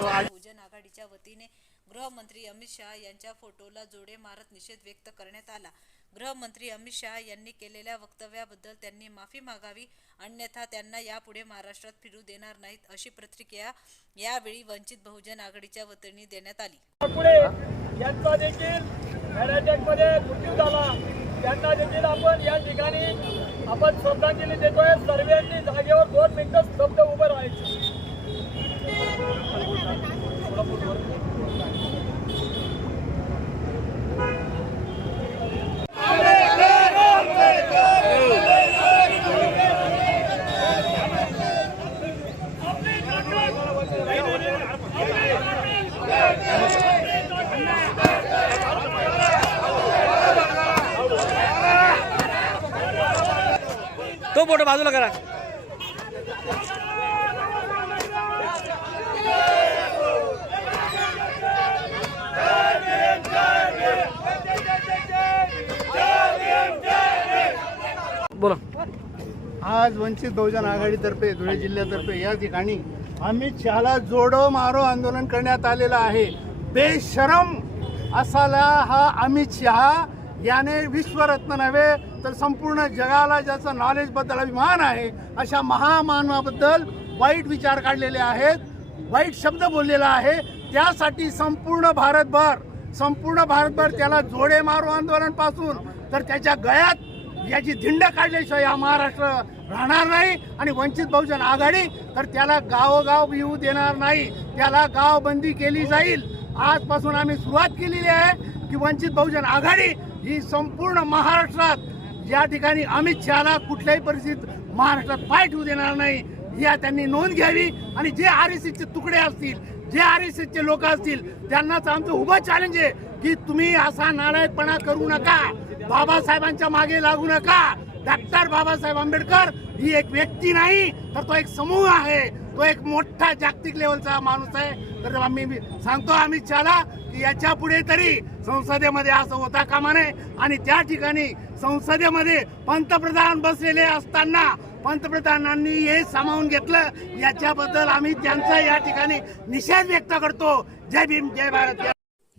हो, बहुजन आघाडीच्या वतीने गृहमंत्री अमित शहा यांच्या फोटोला जोडे मारत निषेध व्यक्त करण्यात आला. गृहमंत्री अमित शहा यांनी केलेल्या वक्तव्याबद्दल त्यांनी माफी मागावी अन्यथा त्यांना यापुढे महाराष्ट्रात फिरू देणार नाहीत अशी प्रतिक्रिया यावेळी वंचित बहुजन आघाडीच्या वतीने देण्यात आली. पुढे यांचा देखील हेड मृत्यू झाला. त्यांना देखील आपण या ठिकाणी आपण श्रद्धांजली देतोय. सर्वांनी जागेवर दोन मिनिटं स्तब्ध उभं राहायचे. तो फोटो बाजूला करा बोला. आज वंचित बहुजन आघाडीतर्फे धुळे जिल्ह्यातर्फे या ठिकाणी अमित शहाला जोडो मारो आंदोलन करण्यात आलेलं आहे. बेशरम असाला हा अमित शहा याने विश्वरत्न नव्हे तर संपूर्ण जगाला ज्याचं नॉलेजबद्दल अभिमान आहे अशा महामानवाबद्दल वाईट विचार काढलेले आहेत वाईट शब्द बोललेला आहे. त्यासाठी संपूर्ण भारतभर संपूर्ण भारतभर त्याला जोडे मारो आंदोलनपासून तर त्याच्या गळ्यात याची धिंड काढल्याशिवाय हा महाराष्ट्र राहणार नाही आणि वंचित बहुजन आघाडी तर त्याला गावोगाव येऊ देणार नाही. त्याला गावबंदी केली जाईल. आजपासून आम्ही सुरुवात केलेली आहे की वंचित बहुजन आघाडी ही संपूर्ण महाराष्ट्रात या ठिकाणी अमित शहाला कुठल्याही परिस्थितीत महाराष्ट्रात पाय ठेवू देणार नाही. या त्यांनी नोंद घ्यावी आणि जे आर एस एसचे तुकडे असतील जे आर एस एसचे लोक असतील त्यांनाच आमचं उभं चॅलेंज आहे. की तुम्ही असा नारायणपणा करू नका बाबासाहेबांच्या मागे लागू नका. डॉक्टर बाबासाहेब आंबेडकर ही एक व्यक्ती नाही तर तो एक समूह आहे. तो एक मोठा जागतिक लेवलचा माणूस आहे. तर आम्ही मी सांगतो अमित शहाला की याच्यापुढे तरी संसदेमध्ये असं होता कामा नये. आणि त्या ठिकाणी संसदेमध्ये पंतप्रधान बसलेले असताना पंतप्रधानांनी हे सामावून घेतलं. याच्याबद्दल आम्ही त्यांचा या ठिकाणी निषेध व्यक्त करतो. जय भीम जय भारत.